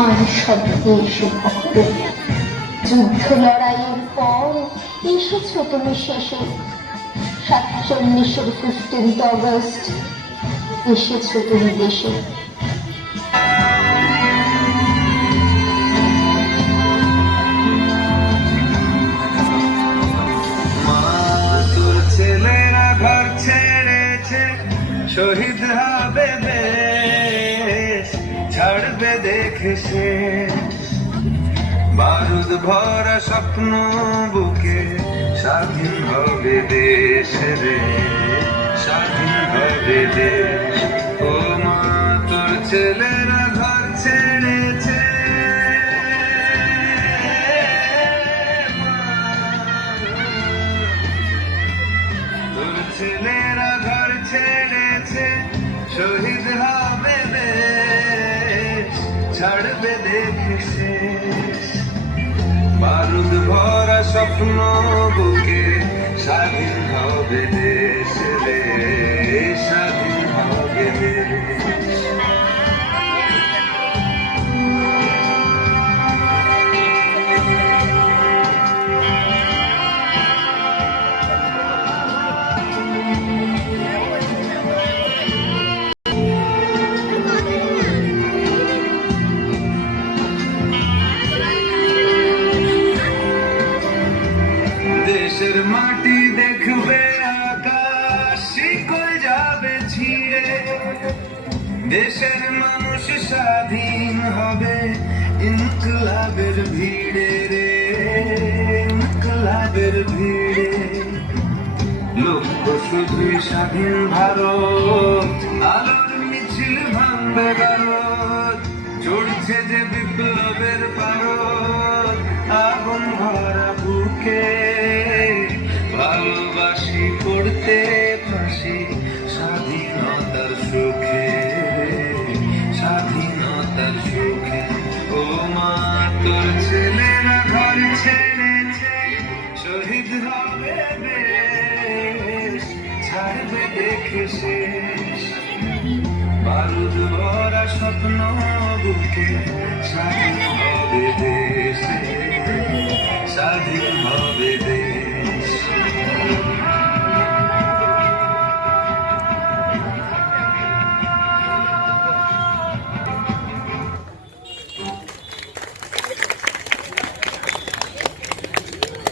আর সদ্দেশ ভক্ত। যুদ্ধ লড়াইয়ের পর এসেছো তুমি শেষে, 47-এর 15 অগস্ট এসেছো তুমি দেশে। ছেলেরা ঘর ছেড়েছে, শহীদ হবে দেশ, ছাড়বে দেখে সে বারুদ ভরা স্বপ্ন বুকে, স্বাধীন হবে দেশ রে, স্বাধীন হবে দেশ। ও মা তোর ছেলেরা ঘর ছেড়েছে, ছেলেরা ঘর ছেড়েছে, শহীদ হবে দেশ, ছাড়বে দেখে শেষ বারুদ ভরা স্বপ্ন বুকে, স্বাধীন হবে দেশ রে, স্বাধীন হবে দেশ। দেশের মাটি দেখবে আকাশ, শিকল যাবে ছিঁড়ে, দেশের মানুষ স্বাধীন হবে ইনকলাবের ভিড়ে রে, ইনকলাবের ভিড়ে। লক্ষ্য শুধুই স্বাধীন ভারত, আলোর মিছিল ভাঙবে ভারত, চড়ছে যে বিপ্লবের পারদ, আগুন ভরা বুকে ভালোবাসি পড়তে ফাঁসি, স্বাধীনতার সুখে, স্বাধীনতার সুখে। ও মা তোর ছেলেরা ঘর ছেড়েছে, শহীদ হবে দেশ, ছাড়বে দেখে শেষ বারুদ ভরা স্বপ্ন বুকে, স্বাধীন হবে দেশ, স্বাধীন হবে দেশ।